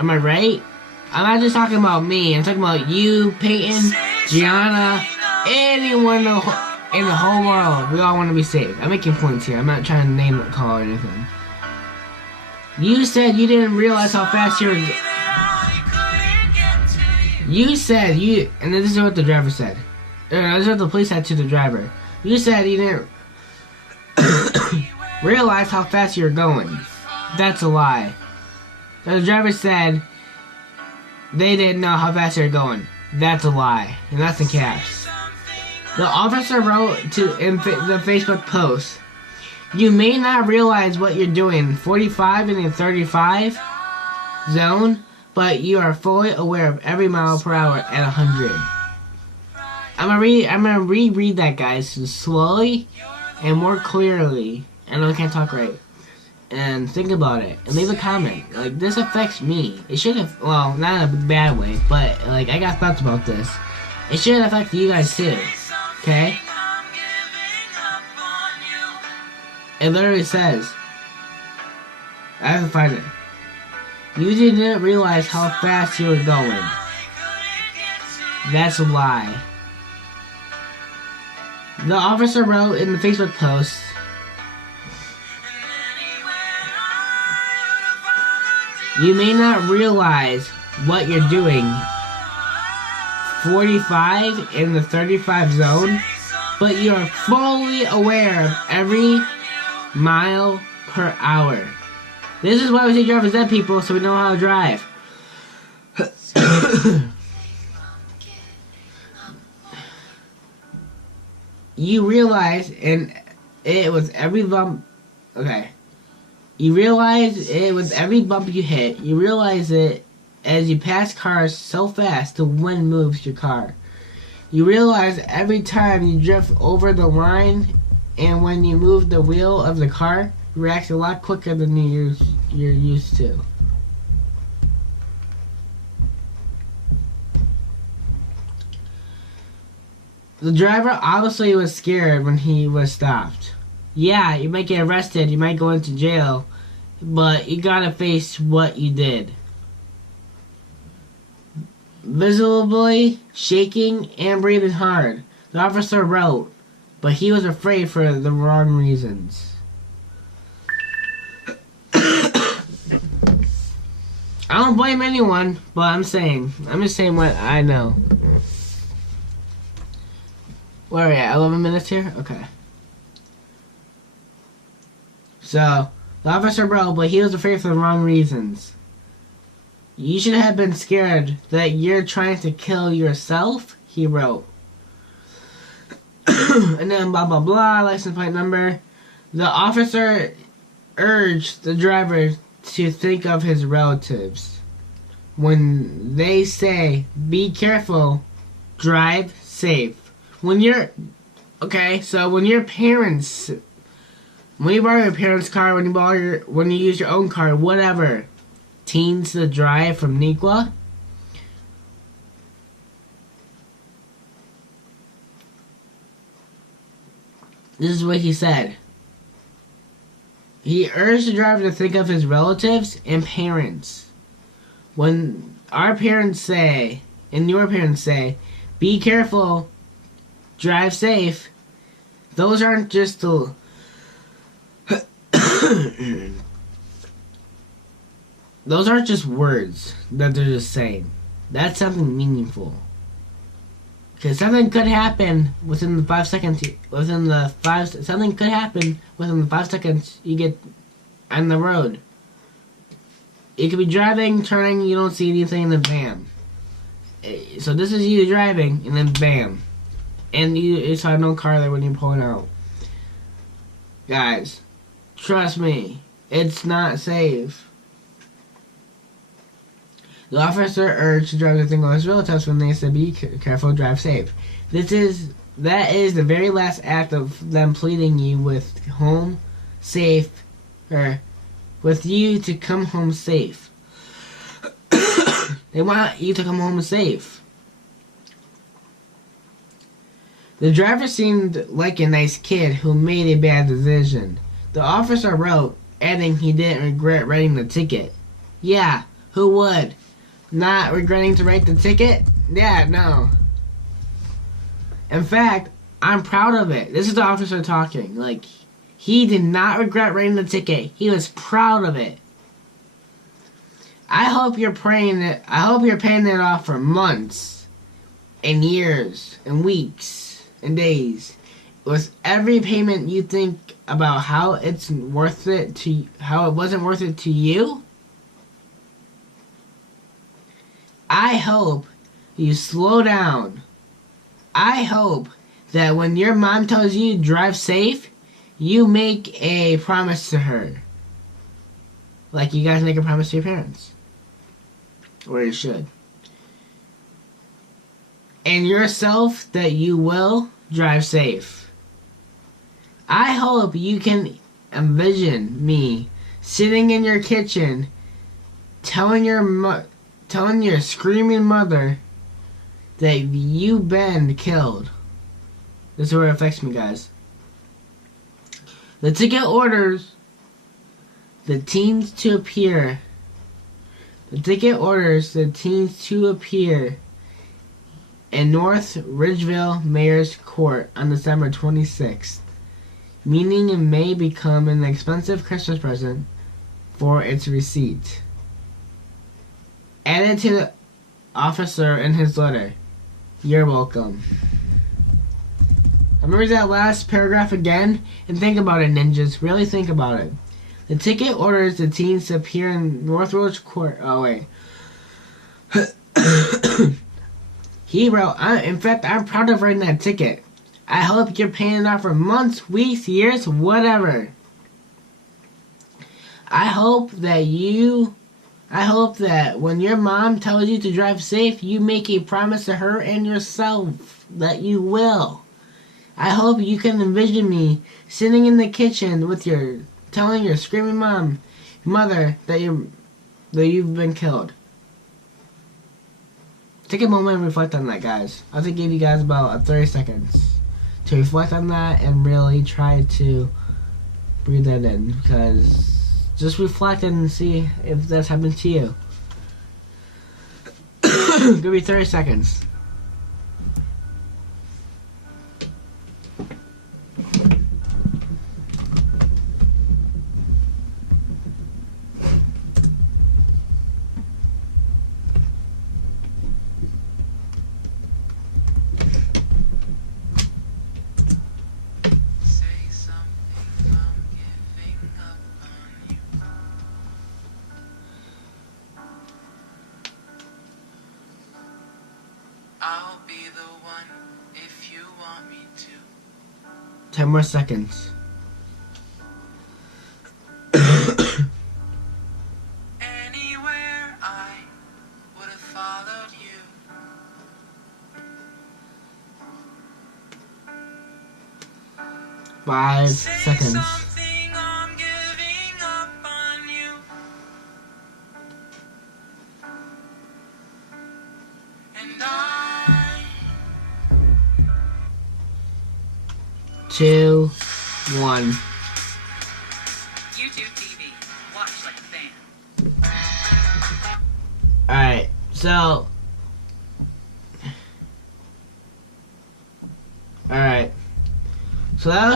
Am I right? I'm not just talking about me. I'm talking about you, Peyton, Gianna, anyone in the whole world. We all want to be safe. I'm making points here. I'm not trying to name it, call or anything. You said you didn't realize how fast you were. You said you, and this is what the driver said. This is what the police said to the driver. You said you didn't realize how fast you were going. That's a lie. The driver said they didn't know how fast they were going. That's a lie. And that's in caps. The officer wrote in the Facebook post, you may not realize what you're doing 45 in the 35 zone, but you are fully aware of every mile per hour at 100. I'm gonna reread that, guys, slowly and more clearly. I know I can't talk right. And think about it. And leave a comment. Like, this affects me. It should have, well, not in a bad way, but, like, I got thoughts about this. It should affect you guys, too. Okay? It literally says, I have to find it. You didn't realize how fast you were going. That's a lie. The officer wrote in the Facebook post, you may not realize what you're doing 45 in the 35 zone, but you are fully aware of every mile per hour. This is why we say drive as dead people, so we know how to drive. You realize, and it was every bump. Okay. You realize it with every bump you hit. You realize it as you pass cars so fast the wind moves your car. You realize every time you drift over the line, and when you move the wheel of the car, it reacts a lot quicker than you're used to. The driver obviously was scared when he was stopped. Yeah, you might get arrested, you might go into jail, but you gotta face what you did. Visibly shaking and breathing hard, the officer wrote, but he was afraid for the wrong reasons. I don't blame anyone, but I'm just saying what I know. Where are we at? 11 minutes here? Okay. So, the officer wrote, but he was afraid for the wrong reasons. You should have been scared that you're trying to kill yourself, he wrote. And then blah blah blah, license plate number. The officer urged the driver to think of his relatives. When they say, be careful, drive safe. When you're, okay, so when your parents, when you borrow your parents' car, when you use your own car, whatever, Teens to Drive from Nikwa. This is what he said. He urged the driver to think of his relatives and parents. When our parents say, and your parents say, be careful, drive safe, those aren't just the those aren't just words that they're just saying. That's something meaningful. Because something could happen within the 5 seconds. Something could happen within the 5 seconds you get on the road. You could be driving, turning, you don't see anything, and then bam. So this is you driving, and then bam. And you saw no car there when you're pulling out. Guys, trust me, it's not safe. The officer urged the driver to think of his relatives when they said, be careful, drive safe. That is the very last act of them pleading you with home safe, or with you to come home safe. They want you to come home safe. The driver seemed like a nice kid who made a bad decision. The officer wrote, adding he didn't regret writing the ticket. Yeah, Who would? Not regretting to write the ticket? Yeah, no. In fact, I'm proud of it. This is the officer talking. Like, he did not regret writing the ticket. He was proud of it. I hope you're paying it off for months and years and weeks and days. With every payment you think about how it wasn't worth it to you. I hope you slow down. I hope that when your mom tells you to drive safe, you make a promise to her. Like you guys make a promise to your parents. Or you should. And yourself that you will drive safe. I hope you can envision me sitting in your kitchen telling your screaming mother that you've been killed. This is where it affects me, guys. The ticket orders the teens to appear. The ticket orders the teens to appear in North Ridgeville Mayor's Court on December 26th, meaning it may become an expensive Christmas present for its receipt. Added to the officer in his letter. You're welcome. Remember that last paragraph again? And think about it, ninjas. Really think about it. The ticket orders the teens to appear in North Ridge Court. Oh, wait. He wrote, in fact, I'm proud of writing that ticket. I hope you're paying it off for months, weeks, years, whatever. I hope that when your mom tells you to drive safe, you make a promise to her and yourself that you will. I hope you can envision me sitting in the kitchen with telling your screaming mother that you've been killed. Take a moment and reflect on that, guys. I'll just give you guys about 30 seconds to reflect on that and really try to breathe that in, because just reflect and see if that's happened to you. Give me 30 seconds. I'll be the one if you want me to. 10 more seconds. Anywhere I would have followed you. 5 Say seconds. something, I'm giving up on you. And I 2, 1. YouTube TV. Watch like a fan. Alright, so. Alright. So that was